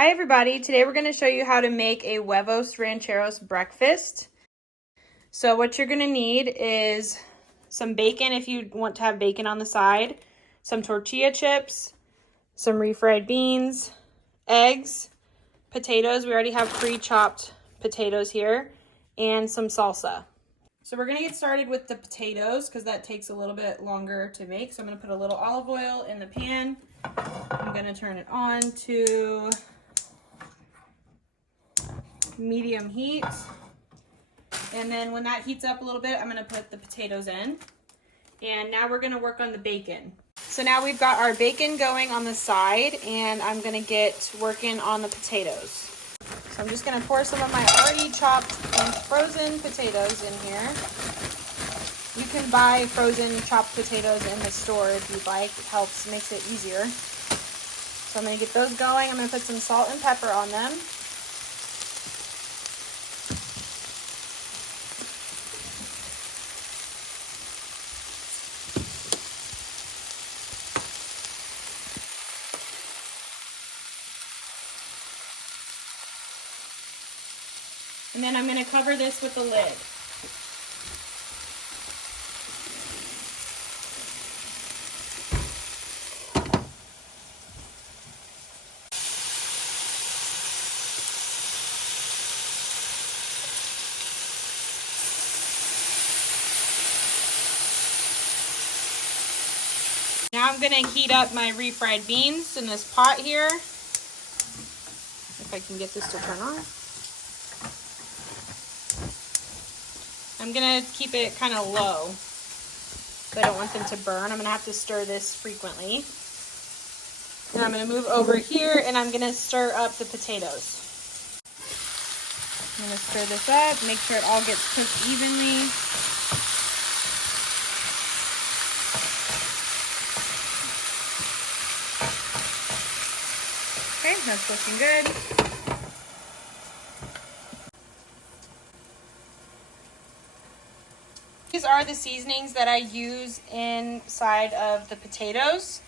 Hi everybody, today we're going to show you how to make a Huevos Rancheros breakfast. So what you're going to need is some bacon if you want to have bacon on the side, some tortilla chips, some refried beans, eggs, potatoes, we already have pre-chopped potatoes here, and some salsa. So we're going to get started with the potatoes because that takes a little bit longer to make. So I'm going to put a little olive oil in the pan. I'm going to turn it on to medium heat, and then when that heats up a little bit, I'm going to put the potatoes in. And now we're going to work on the bacon. So now we've got our bacon going on the side, and I'm going to get working on the potatoes. So I'm just going to pour some of my already chopped and frozen potatoes in here. You can buy frozen chopped potatoes in the store if you'd like. It helps, makes it easier. So I'm going to get those going. I'm going to put some salt and pepper on them. And then I'm going to cover this with a lid. Now I'm going to heat up my refried beans in this pot here. If I can get this to turn on. I'm going to keep it kind of low, so I don't want them to burn. I'm going to have to stir this frequently. And I'm going to move over here and I'm going to stir up the potatoes. I'm going to stir this up, make sure it all gets cooked evenly. Okay, that's looking good. These are the seasonings that I use inside of the potatoes.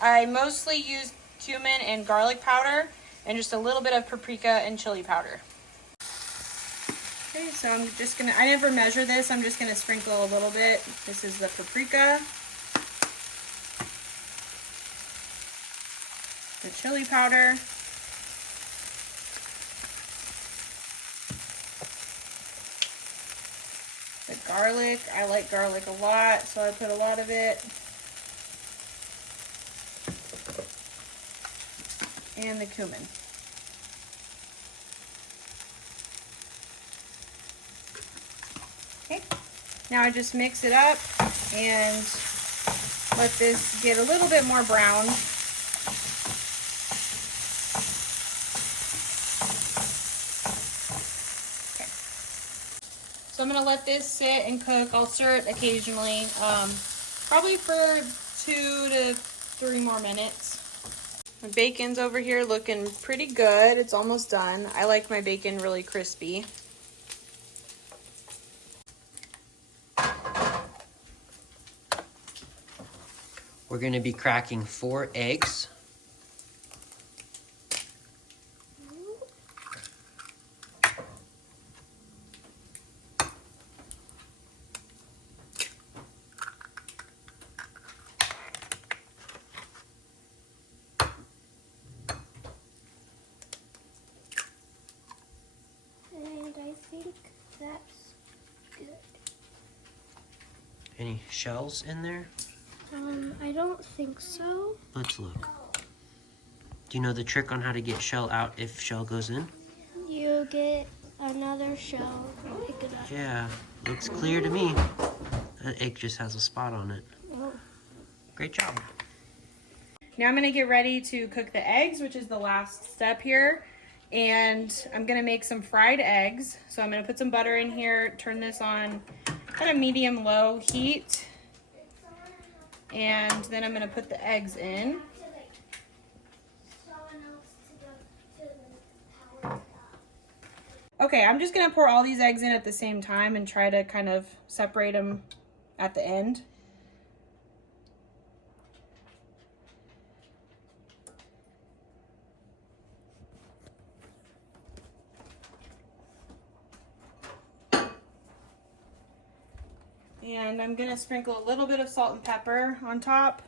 I mostly use cumin and garlic powder and just a little bit of paprika and chili powder. Okay, so I'm just gonna, I never measure this, I'm just gonna sprinkle a little bit. This is the paprika, the chili powder, the garlic. I like garlic a lot, so I put a lot of it. And the cumin. Okay, now I just mix it up and let this get a little bit more brown. Okay. So I'm going to let this sit and cook. I'll stir it occasionally, probably for 2 to 3 more minutes. My bacon's over here looking pretty good. It's almost done. I like my bacon really crispy. We're going to be cracking 4 eggs. And I think that's good. Any shells in there? I don't think so. Let's look. Do you know the trick on how to get shell out if shell goes in? You get another shell and pick it up. Yeah, looks clear to me. That egg just has a spot on it. Oh. Great job. Now I'm going to get ready to cook the eggs, which is the last step here. And I'm going to make some fried eggs. So I'm going to put some butter in here, turn this on kind of medium-low heat. And then I'm going to put the eggs in. Okay, I'm just going to pour all these eggs in at the same time and try to kind of separate them at the end. And I'm gonna sprinkle a little bit of salt and pepper on top.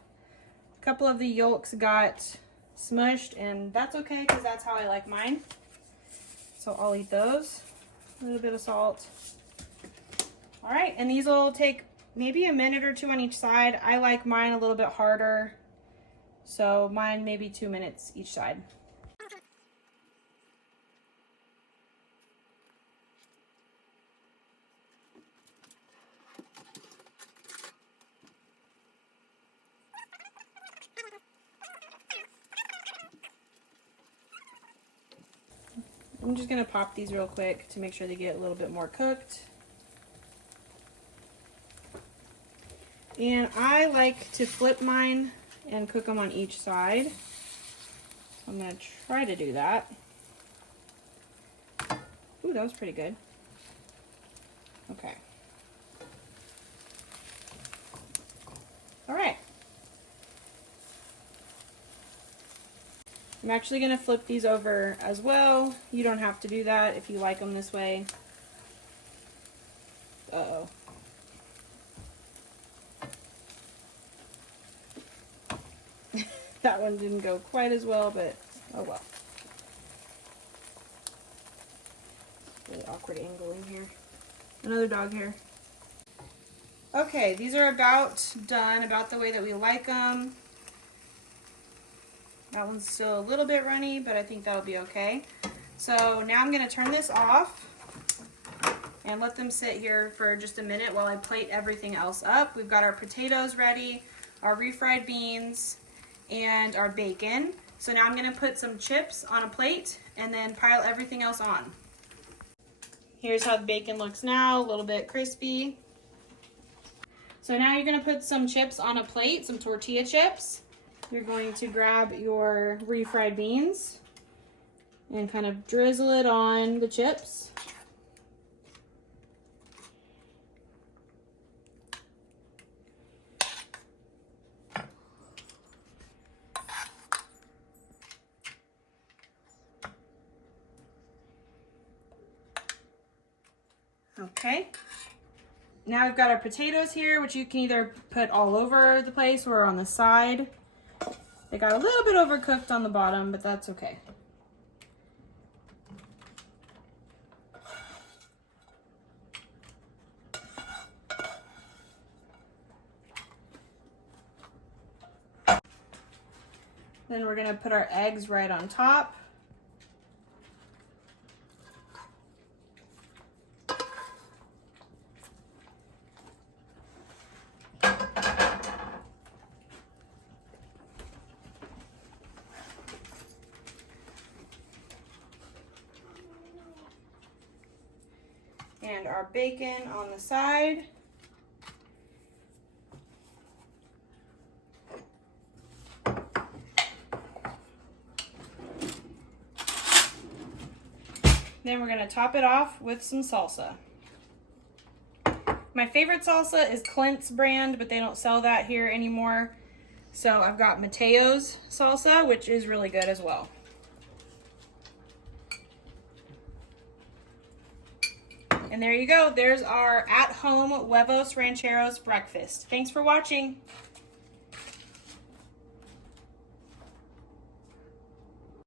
A couple of the yolks got smushed, and that's okay because that's how I like mine. So I'll eat those. A little bit of salt. All right, and these will take maybe a minute or two on each side. I like mine a little bit harder, so mine maybe 2 minutes each side. I'm just gonna pop these real quick to make sure they get a little bit more cooked. And I like to flip mine and cook them on each side. So I'm gonna try to do that. Ooh, that was pretty good. Okay. All right. I'm actually gonna flip these over as well. You don't have to do that if you like them this way. Uh-oh. That one didn't go quite as well, but oh well. Really awkward angle in here. Another dog hair. Okay, these are about done, about the way that we like them. That one's still a little bit runny, but I think that'll be okay. So now I'm gonna turn this off and let them sit here for just a minute while I plate everything else up. We've got our potatoes ready, our refried beans, and our bacon. So now I'm gonna put some chips on a plate and then pile everything else on. Here's how the bacon looks now, a little bit crispy. So now you're gonna put some chips on a plate, some tortilla chips. You're going to grab your refried beans and kind of drizzle it on the chips. Okay. Now we've got our potatoes here, which you can either put all over the place or on the side. They got a little bit overcooked on the bottom, but that's okay. Then we're gonna put our eggs right on top. And our bacon on the side. Then we're gonna top it off with some salsa. My favorite salsa is Clint's brand, but they don't sell that here anymore. So I've got Mateo's salsa, which is really good as well. And there you go. There's our at-home Huevos Rancheros breakfast. Thanks for watching.